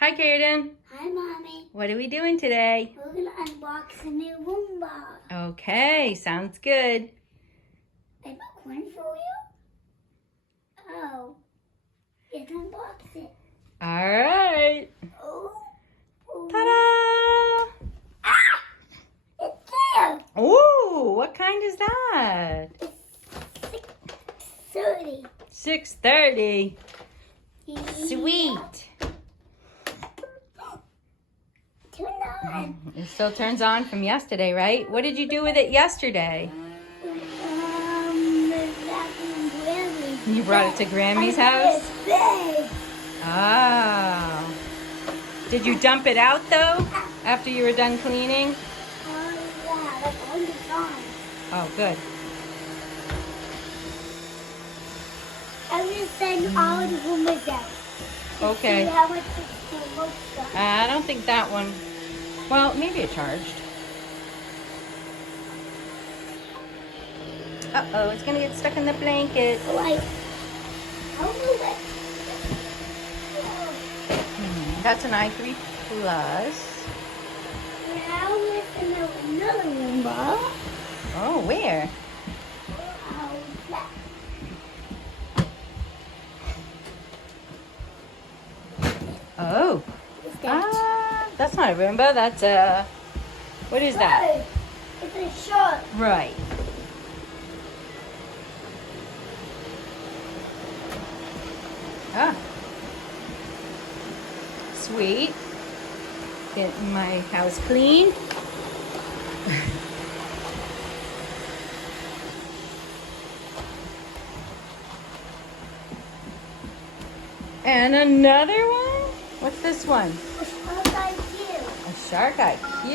Hi, Kaden. Hi, Mommy. What are we doing today? We're going to unbox a new Roomba. Okay, sounds good. I bought one for you? Oh. Let's unbox it. All right. Oh. Ta-da! Ah! It's there. Ooh, what kind is that? It's 6:30. 6:30. Yeah. Sweet. Turn on. It still turns on from yesterday, right? What did you do with it yesterday? Grammy's. You brought it to Grammy's house? Oh. Did you dump it out, though, after you were done cleaning? Yeah, that's all the time. Oh, good. I'm going to send all the Roombas out. Okay. See how much it's going to I don't think that one. Well, maybe it charged. Uh-oh, it's gonna get stuck in the blanket. Like, I'll move it. That's an i3 Plus. Now with another Roomba. Oh, where? Oh. That's not a Roomba. That's a. What is that? It's a shark. Right. Ah. Sweet. Getting my house clean. And another one? What's this one? A shark IQ. A Shark IQ.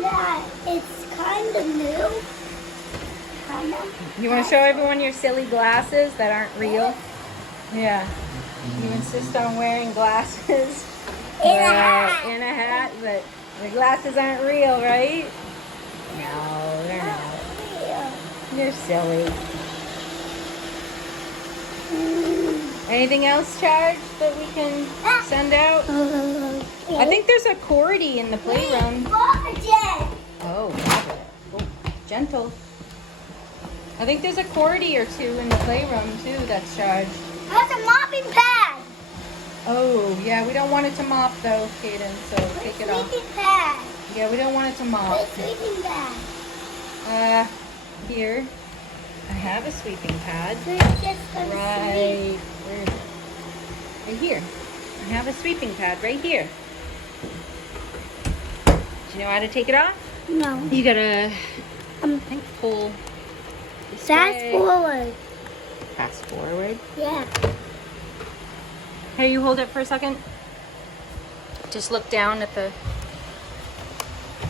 Yeah, it's kind of new. Kind of. You want to show everyone your silly glasses that aren't real? Yeah. You insist on wearing glasses. In a hat. In a hat, but the glasses aren't real, right? No, they're not. You're silly. Anything else charged that we can send out? I think there's a Cordy in the playroom. Oh, gentle. I think there's a Cordy or two in the playroom too that's charged. That's a mopping pad. Oh, yeah, we don't want it to mop though, Kaden, so take it off. Sweeping pad. Yeah, we don't want it to mop. Sweeping pad. Here. I have a sweeping pad. Right. Where is it? Right here. I have a sweeping pad right here. Do you know how to take it off? No. You gotta, I think, pull this Fast way. forward. Fast forward. Yeah. Here, you hold it for a second. Just look down at the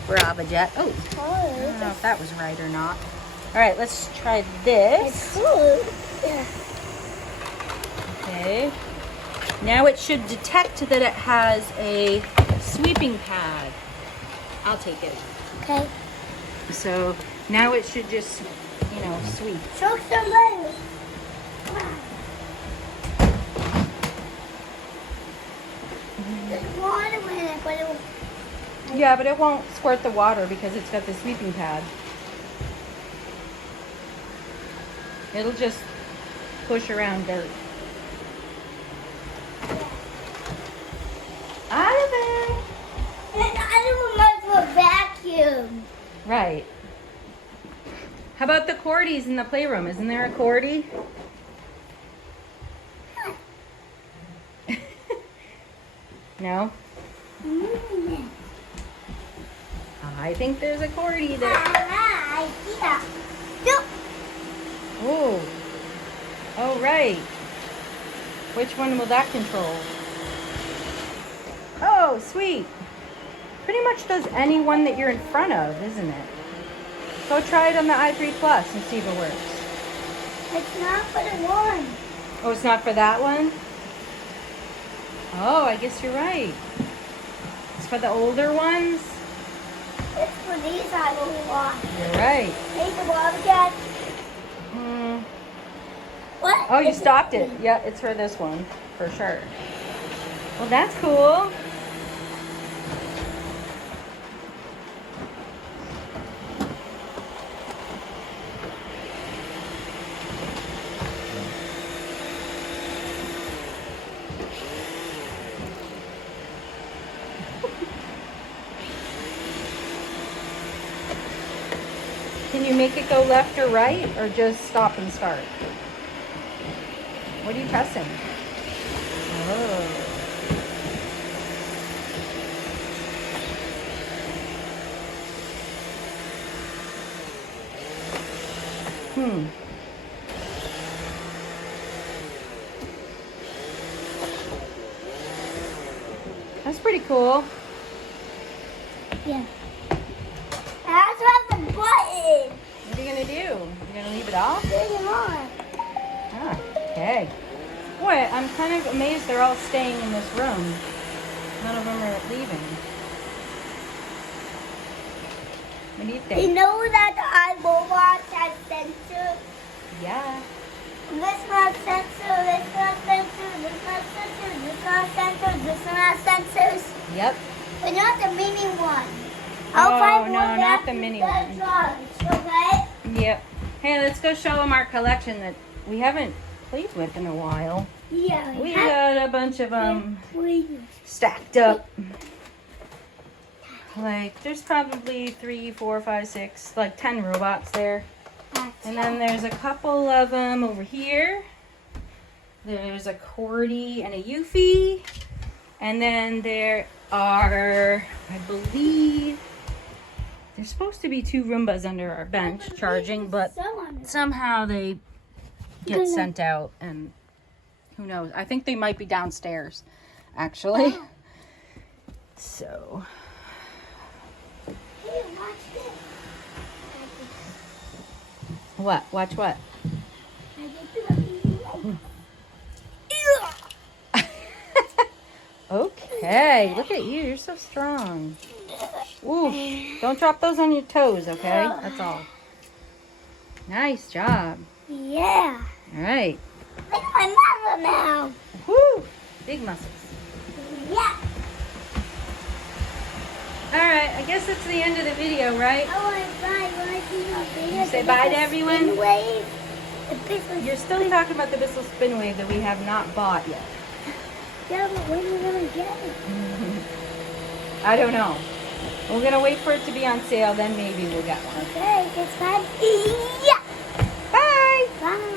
Bravajet. Oh, I don't know if that was right or not. All right, let's try this. It's cool. Yeah. Okay. Now it should detect that it has a sweeping pad. I'll take it. Okay. So now it should just, sweep. Show some letters. There's water in it, but it will... Yeah, but it won't squirt the water because it's got the sweeping pad. It'll just push around dirt. Out of there. And I don't remember a vacuum. Right. How about the Cordies in the playroom? Isn't there a Cordy? No? I think there's a Cordy there. Yeah. Nope. Oh. Oh, right. Which one will that control? Oh, sweet. Pretty much does any one that you're in front of, isn't it? Go try it on the i3 Plus and see if it works. It's not for the one. Oh, it's not for that one? Oh, I guess you're right. It's for the older ones? It's for these I will watch. You're right. Hey, the Bobcat. What? Oh, you stopped it. Yeah, it's for this one, for sure. Well, that's cool. you make it go left or right, or just stop and start? What are you pressing? Oh. That's pretty cool. Yeah. That's not the button. What are you gonna do? You're gonna leave it off? Turn it on. Ah, okay. Boy, I'm kind of amazed they're all staying in this room. None of them are leaving. What do you You think? know that the iRobot has sensors? Yeah. This one has sensor, this one has sensor, this one has sensor, this one has sensor, this one has sensors. Yep. But not the mini one. Oh, no, not the mini one. Okay? Yep. Hey, let's go show them our collection that we haven't played with in a while. Yeah. We got a bunch of them We stacked up. Like, there's probably 3, 4, 5, 6, like 10 robots there. And then there's a couple of them over here. There's a Cordy and a Yuffie. And then there are, I believe, there's supposed to be 2 Roombas under our bench charging, but somehow they get sent out, and who knows? I think they might be downstairs, actually. So, Hey, watch this. what? Watch what? I get to the Okay, look at you. You're so strong. Ooh, don't drop those on your toes, okay? That's all. Nice job. Yeah. All right. Look at my mother now. Woo! Big muscles. Yeah. All right, I guess that's the end of the video, right? I want to buy one. Say bye to everyone. Wave. The Bissell. You're still talking about the Bissell Spin Wave that we have not bought yet. Yeah, but when are we going to get it? I don't know. We're going to wait for it to be on sale, then maybe we'll get one. Okay, it's fine. Yeah. Bye! Bye.